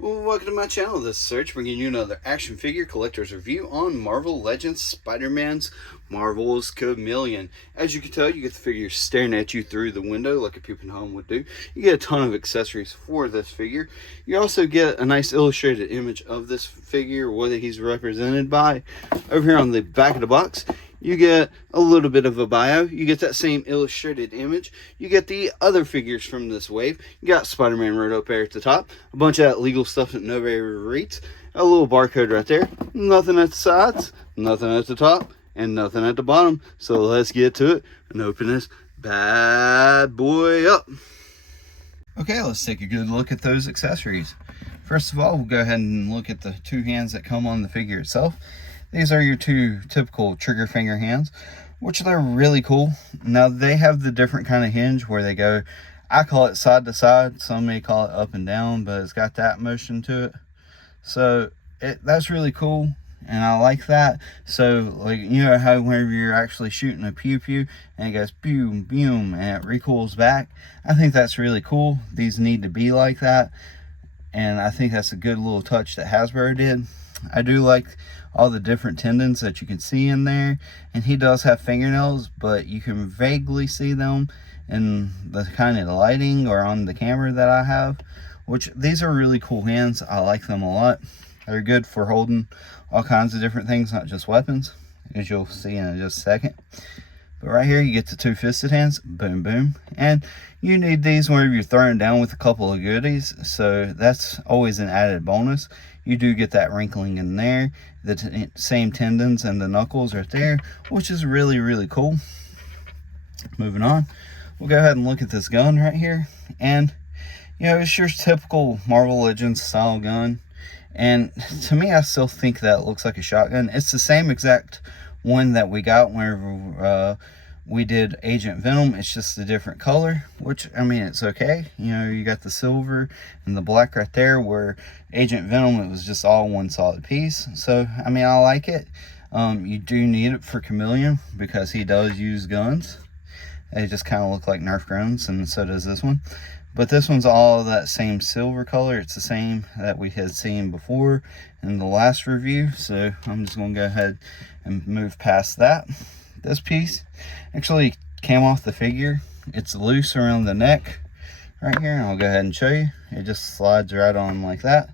Well, welcome to my channel, This is Search, bringing you another action figure collector's review on Marvel Legends Spider-Man's Marvel's Chameleon. As you can tell, you get the figure staring at you through the window like a peeping Tom would do. You get a ton of accessories for this figure. You also get a nice illustrated image of this figure, what he's represented by. Over here on the back of the box, you get a little bit of a bio. You get that same illustrated image. You get the other figures from this wave. You got Spider-Man right up there at the top. A bunch of that legal stuff that nobody reads. A little barcode right there. Nothing at the sides, nothing at the top, and nothing at the bottom. So let's get to it and open this bad boy up. Okay, let's take a good look at those accessories. First of all, we'll go ahead and look at the two hands that come on the figure itself. These are your two typical trigger finger hands, which they're really cool. Now, they have the different kind of hinge where they go, I call it side to side, some may call it up and down, but it's got that motion to it. So that's really cool, and I like that. So, like, you know how whenever you're actually shooting a pew-pew, and it goes boom, boom, and it recoils back? I think that's really cool. These need to be like that, and I think that's a good little touch that Hasbro did. I do like all the different tendons that you can see in there, and he does have fingernails, but you can vaguely see them in the kind of lighting or on the camera that I have, which these are really cool hands. I like them a lot. They're good for holding all kinds of different things, not just weapons, as you'll see in just a second. But right here you get the two fisted hands, boom boom, and you need these whenever you're throwing down with a couple of goodies, so that's always an added bonus. You do get that wrinkling in there, the same tendons and the knuckles right there, which is really cool. Moving on, we'll go ahead and look at this gun right here, and you know, it's your typical Marvel Legends style gun, and to me I still think that looks like a shotgun. It's the same exact one that we got whenever we did Agent Venom. It's just a different color, which, I mean, it's okay. You know, you got the silver and the black right there, where Agent Venom, it was just all one solid piece. So, I mean, I like it. You do need it for Chameleon because he does use guns. They just kind of look like Nerf guns, and so does this one. But this one's all that same silver color. It's the same that we had seen before in the last review. So I'm just going to go ahead and move past that. This piece actually came off the figure. It's loose around the neck right here, and I'll go ahead and show you. It just slides right on like that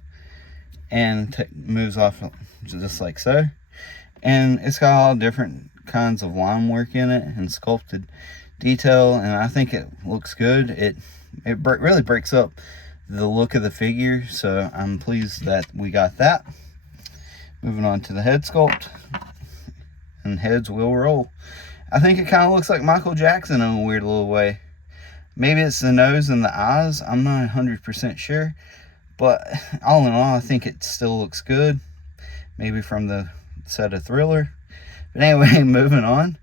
and moves off just like so. And it's got all different kinds of line work in it and sculpted detail, and I think it looks good. It really breaks up the look of the figure, so I'm pleased that we got that. Moving on to the head sculpt, and heads will roll. I think it kind of looks like Michael Jackson in a weird little way. Maybe it's the nose and the eyes, I'm not 100% sure, but all in all, I think it still looks good. Maybe from the set of Thriller. But anyway, moving on.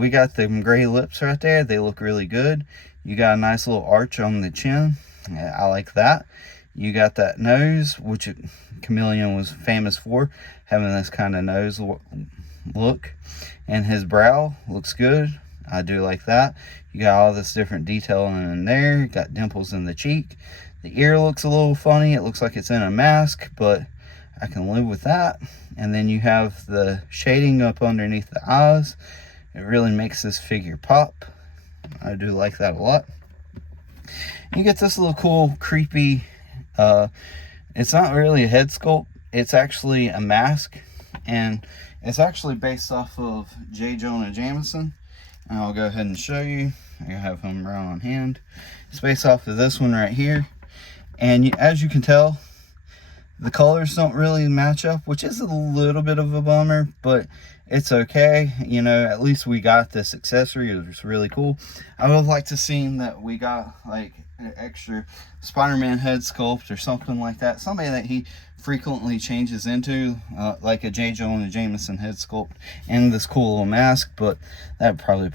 We got the gray lips right there. They look really good. You got a nice little arch on the chin. I like that. You got that nose, which Chameleon was famous for, having this kind of nose look. And his brow looks good. I do like that. You got all this different detail in there. You got dimples in the cheek. The ear looks a little funny. It looks like it's in a mask, but I can live with that. And then you have the shading up underneath the eyes. It really makes this figure pop. I do like that a lot. You get this little cool, creepy, it's not really a head sculpt. It's actually a mask. And it's actually based off of J. Jonah Jameson. And I'll go ahead and show you. I have him right on hand. It's based off of this one right here. And as you can tell, the colors don't really match up, which is a little bit of a bummer, but it's okay. You know, at least we got this accessory. It was really cool. I would like to see that we got like an extra Spider-Man head sculpt or something like that. Somebody that he frequently changes into, like a J. Jonah Jameson head sculpt and this cool little mask, but that would probably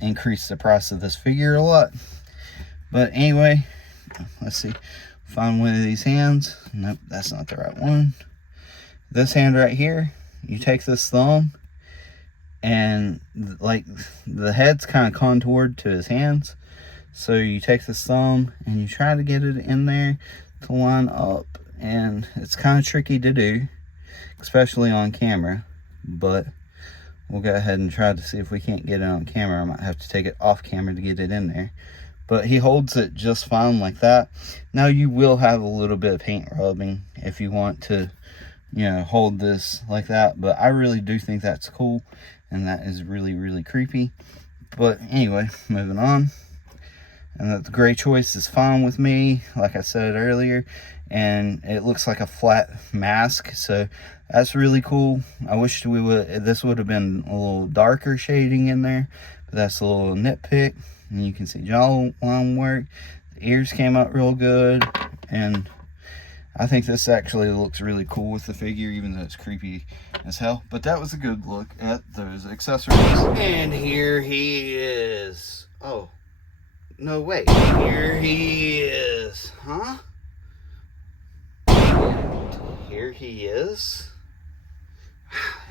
increase the price of this figure a lot. But anyway, let's see. Find one of these hands. Nope, that's not the right one. This hand right here, you take this thumb, and like the head's kind of contoured to his hands, so you take this thumb and you try to get it in there. to line up, and it's kind of tricky to do, especially on camera, but we'll go ahead and try to see if we can't get it on camera. I might have to take it off camera to get it in there, but he holds it just fine like that. Now you will have a little bit of paint rubbing if you want to, you know, hold this like that, but I really do think that's cool, and that is really, really creepy. But anyway, moving on. And the gray choice is fine with me, like I said earlier, and it looks like a flat mask, so that's really cool. I wish this would have been a little darker shading in there, but that's a little nitpick. And you can see jawline work. The ears came out real good, and I think this actually looks really cool with the figure, even though it's creepy as hell. But that was a good look at those accessories. And here he is. Oh. No, wait. Here he is. Huh? Here he is?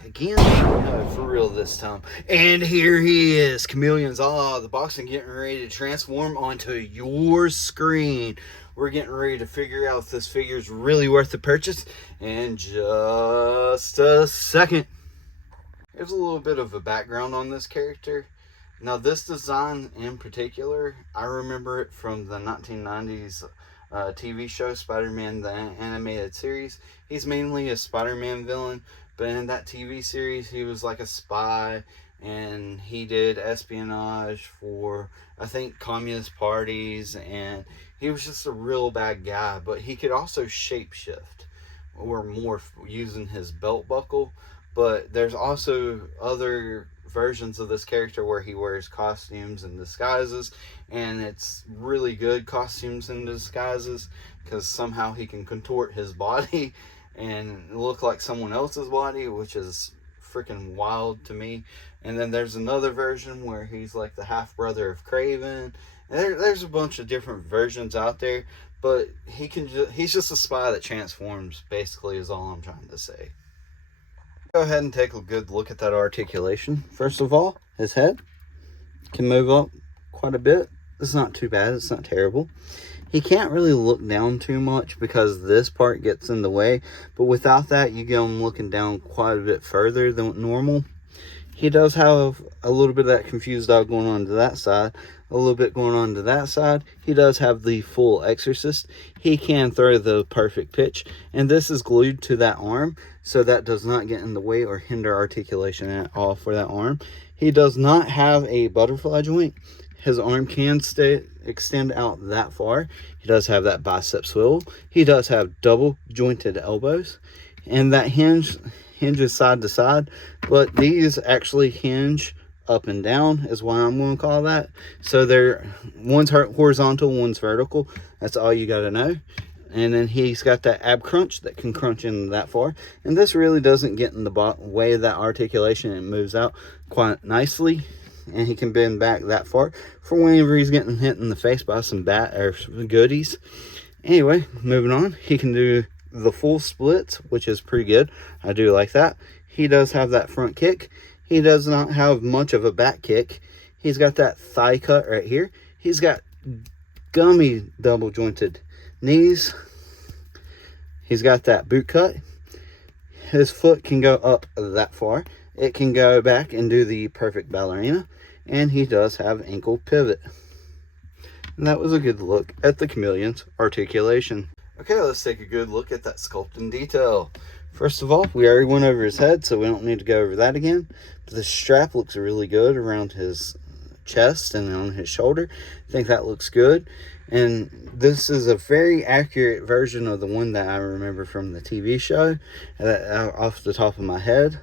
Again? No, for real this time. And here he is. Chameleon's the boxing getting ready to transform onto your screen. We're getting ready to figure out if this figure is really worth the purchase in just a second. There's a little bit of a background on this character. Now, this design in particular, I remember it from the 1990s TV show, Spider-Man the Animated Series. He's mainly a Spider-Man villain, but in that TV series, he was like a spy, and he did espionage for, I think, communist parties, and he was just a real bad guy, but he could also shapeshift or morph using his belt buckle. But there's also other versions of this character where he wears costumes and disguises, and it's really good costumes and disguises, because somehow he can contort his body and look like someone else's body, which is freaking wild to me. And then there's another version where he's like the half brother of Craven. There's a bunch of different versions out there, but he's just a spy that transforms, basically, is all I'm trying to say. Go ahead and take a good look at that articulation. First of all, his head can move up quite a bit. It's not too bad. It's not terrible. He can't really look down too much because this part gets in the way, but without that, you get him looking down quite a bit further than normal. He does have a little bit of that confused dog going on to that side, a little bit going on to that side. He does have the full exorcist. He can throw the perfect pitch, and this is glued to that arm, so that does not get in the way or hinder articulation at all for that arm. He does not have a butterfly joint. His arm can extend out that far. He does have that bicep swivel. He does have double jointed elbows, and that hinges side to side, but these actually hinge up and down is what I'm going to call that. So one's horizontal, one's vertical. That's all you got to know. And then he's got that ab crunch that can crunch in that far, and this really doesn't get in the way of that articulation. It moves out quite nicely, and he can bend back that far for whenever he's getting hit in the face by some goodies. Anyway, moving on, he can do the full splits, which is pretty good. I do like that. He does have that front kick. He does not have much of a back kick. He's got that thigh cut right here. He's got gummy double jointed knees. He's got that boot cut. His foot can go up that far. It can go back and do the perfect ballerina, and he does have ankle pivot. And that was a good look at the Chameleon's articulation. Okay, let's take a good look at that sculpt in detail. First of all, we already went over his head, so we don't need to go over that again. But the strap looks really good around his chest and on his shoulder. I think that looks good. And this is a very accurate version of the one that I remember from the TV show, off the top of my head.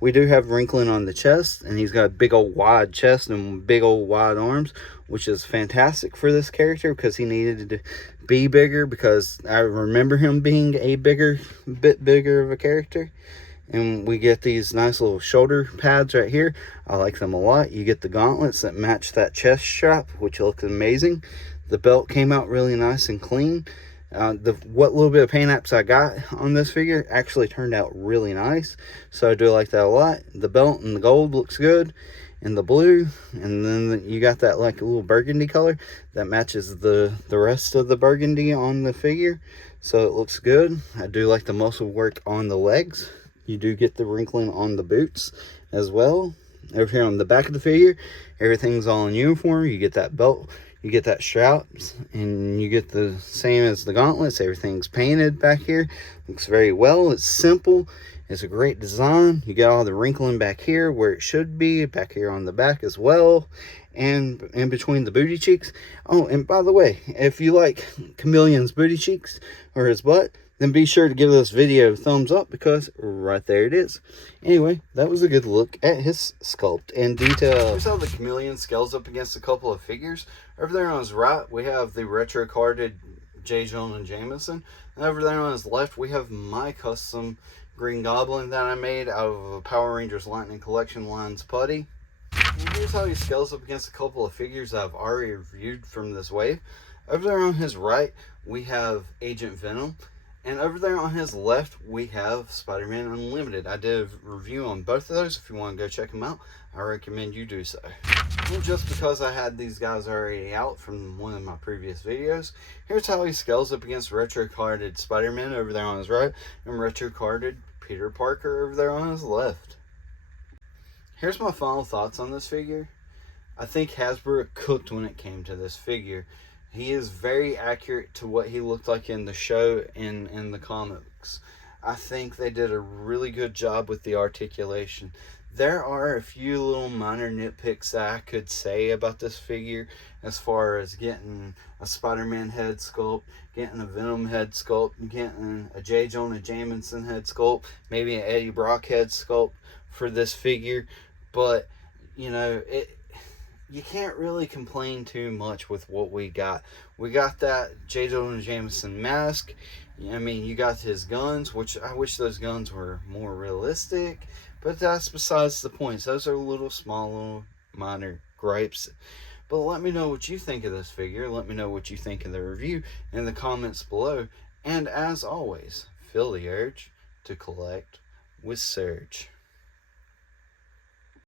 We do have wrinkling on the chest, and he's got a big old wide chest and big old wide arms, which is fantastic for this character because he needed to be bigger, because I remember him being a bit bigger of a character. And we get these nice little shoulder pads right here. I like them a lot. You get the gauntlets that match that chest strap, which looks amazing. The belt came out really nice and clean. What little bit of paint apps I got on this figure actually turned out really nice, so I do like that a lot. The belt and the gold looks good, and the blue, and then you got that like a little burgundy color that matches the rest of the burgundy on the figure, so it looks good. I do like the muscle work on the legs. You do get the wrinkling on the boots as well. Over here on the back of the figure, everything's all in uniform. You get that belt, you get that straps, and you get the same as the gauntlets. Everything's painted back here. Looks very well. It's simple. It's a great design. You got all the wrinkling back here where it should be, back here on the back as well, and in between the booty cheeks. Oh, and by the way, if you like Chameleon's booty cheeks or his butt, then be sure to give this video a thumbs up, because right there it is. Anyway, that was a good look at his sculpt and detail. Here's how the Chameleon scales up against a couple of figures. Over there on his right, we have the retro carded J. Jonah Jameson. And over there on his left, we have my custom Green Goblin that I made out of a Power Rangers Lightning Collection Lines putty. And here's how he scales up against a couple of figures that I've already reviewed from this wave. Over there on his right, we have Agent Venom. And over there on his left, we have Spider-Man Unlimited. I did a review on both of those. If you want to go check them out, I recommend you do so. And just because I had these guys already out from one of my previous videos, here's how he scales up against retro carded Spider-Man over there on his right, and retro carded Peter Parker over there on his left. Here's my final thoughts on this figure. I think Hasbro cooked when it came to this figure. He is very accurate to what he looked like in the show and in the comics. I think they did a really good job with the articulation. There are a few little minor nitpicks that I could say about this figure, as far as getting a Spider-Man head sculpt, getting a Venom head sculpt, getting a J. Jonah Jameson head sculpt, maybe an Eddie Brock head sculpt for this figure. But, you know, you can't really complain too much with what we got. We got that J. Jonah Jameson mask. I mean, you got his guns, which I wish those guns were more realistic, but that's besides the point. Those are little minor gripes. But let me know what you think of this figure. Let me know what you think of the review in the comments below. And as always, feel the urge to collect with Surge.